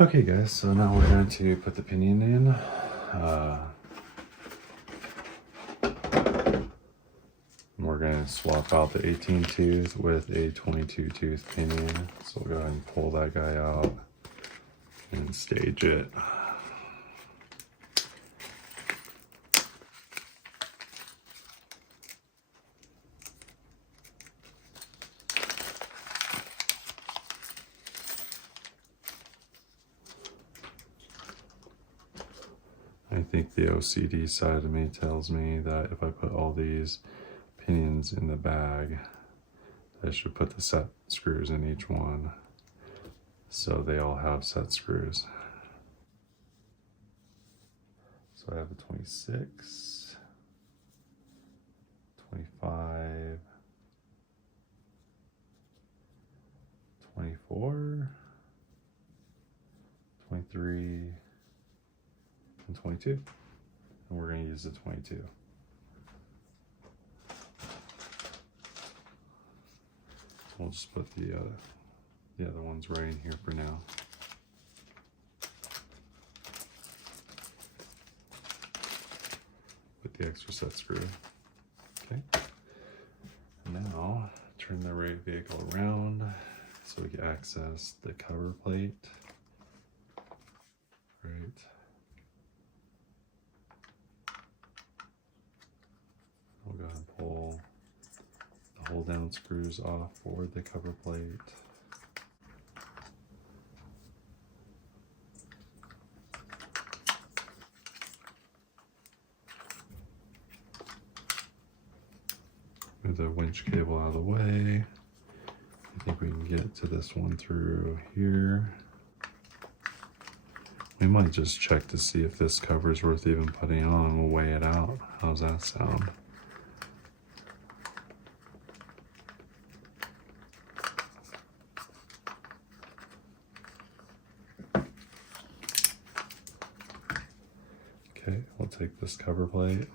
Okay guys, so now we're going to put the pinion in. We're going to swap out the 18 tooth with a 22 tooth pinion. So we'll go ahead and pull that guy out and stage it. I think the OCD side of me tells me that if I put all these pinions in the bag, I should put the set screws in each one so they all have set screws. So I have the 26, 25, 24, 23, and 22. And we're going to use the 22. We'll just put the other ones right in here for now. Put the extra set screw. Okay. And now turn the right vehicle around so we can access the cover plate. Right. We'll go ahead and pull the hold down screws off for the cover plate. Move the winch cable out of the way. I think we can get to this one through here. We might just check to see if this cover is worth even putting on. We'll weigh it out. How's that sound? Okay, we'll take this cover plate.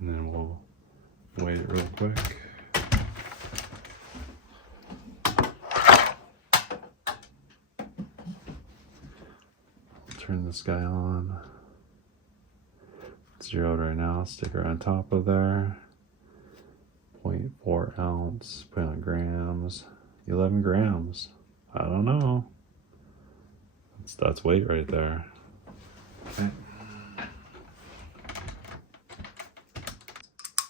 And then we'll weigh it real quick. Turn this guy on. It's zeroed right now. Sticker on top of there. 0.4 ounce. Put on grams. 11 grams. I don't know. That's weight right there. Okay.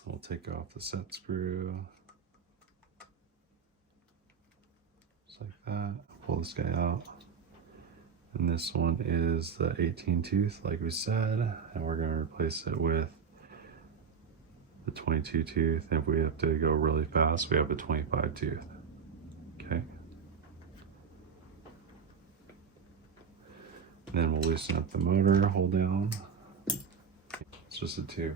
We'll take off the set screw. Just like that. Pull this guy out. And this one is the 18 tooth, like we said. And we're going to replace it with the 22 tooth. If we have to go really fast, we have a 25 tooth. Okay. And then we'll loosen up the motor, hold down. It's just a 2.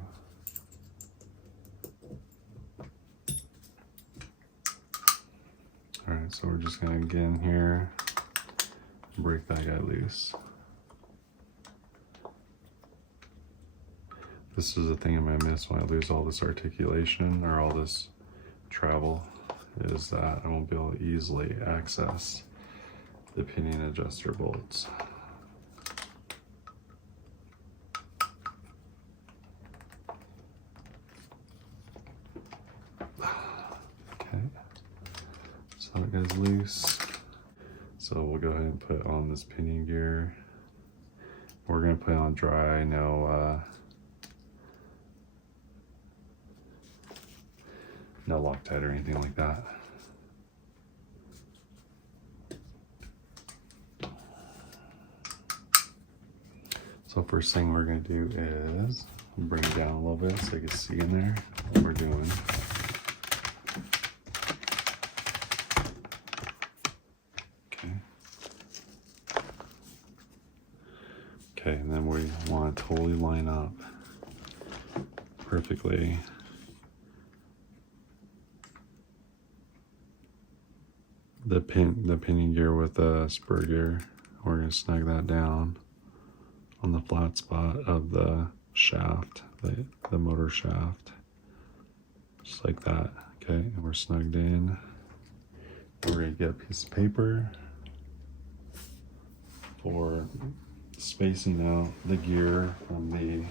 All right, so we're just gonna get in here and break that guy loose. This is the thing I'm gonna miss when I lose all this articulation or all this travel, is that I won't be able to easily access the pinion adjuster bolts. That guy's loose. So we'll go ahead and put on this pinion gear. We're gonna put it on dry, no Loctite or anything like that. So first thing we're gonna do is bring it down a little bit so you can see in there what we're doing. Okay, and then we want to totally line up perfectly. The pinion gear with the spur gear. We're going to snug that down on the flat spot of the shaft, the motor shaft, just like that. Okay, and we're snugged in. We're going to get a piece of paper for spacing out the gear from the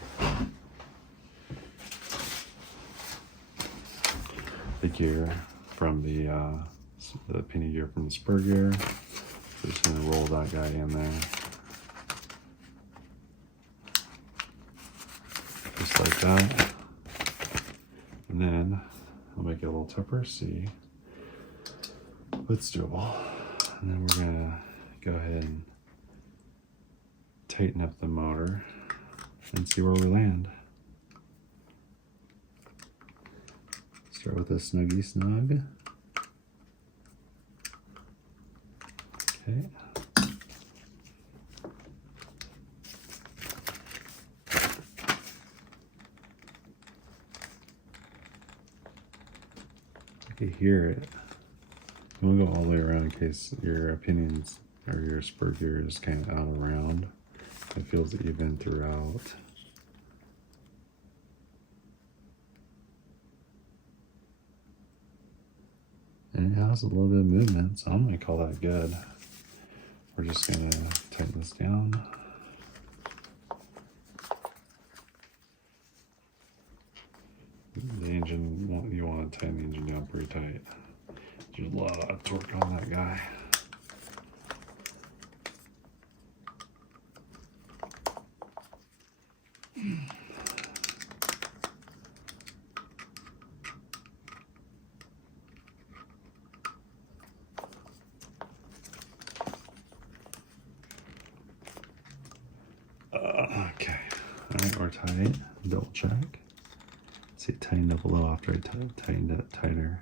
pinion gear from the spur gear. So just going to roll that guy in there. Just like that. And then I'll make it a little tougher, see. But it's doable. And then we're going to go ahead and tighten up the motor and see where we land. Start with a snuggy snug. Okay. I can hear it. We'll go all the way around in case your pinions or your spur gear is kind of out around. It feels even throughout. And it has a little bit of movement, so I'm going to call that good. We're just going to tighten this down. The engine, you want to tighten the engine down pretty tight. There's a lot of torque on that guy. Okay, all right, we're tight. Double check. See, it tightened up a little after I tightened it tighter.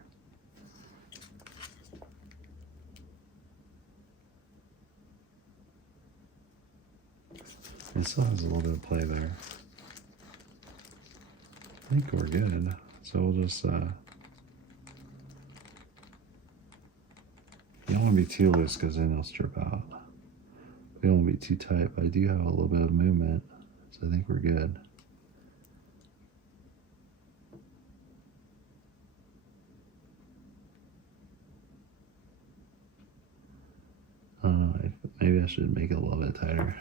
It still has a little bit of play there. I think we're good. So we'll just, you don't want to be too loose because then it'll strip out. We don't want to be too tight, but I do have a little bit of movement, so I think we're good. Maybe I should make it a little bit tighter.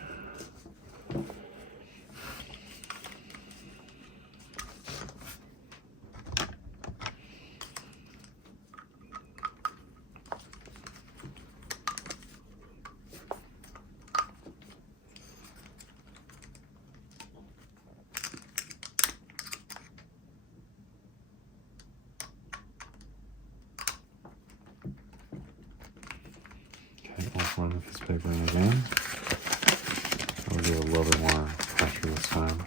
I'll run this paper in again. I'll give it a little bit more pressure this time.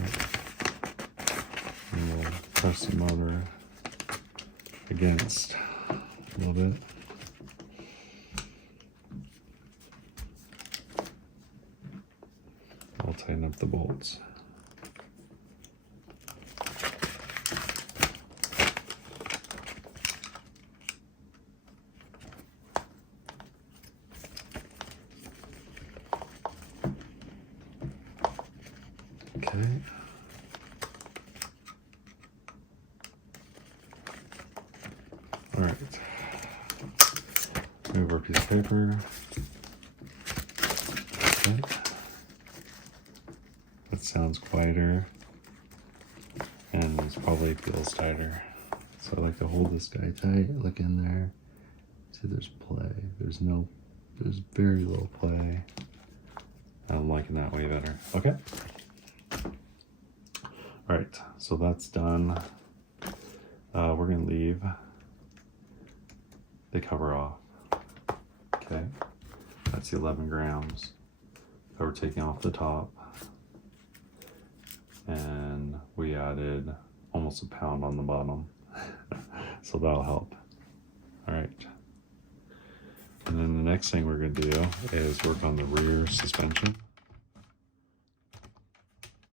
Okay. And we'll press the motor against a little bit. I'll tighten up the bolts. Okay. All right. Move our piece of paper. Okay. That sounds quieter and it probably feels tighter. So I like to hold this guy tight, look in there. See, there's play. There's very little play. I'm liking that way better. Okay. All right, so that's done. We're gonna leave the cover off. Okay, that's the 11 grams that we're taking off the top. And we added almost a pound on the bottom. So that'll help. All right. And then the next thing we're gonna do is work on the rear suspension.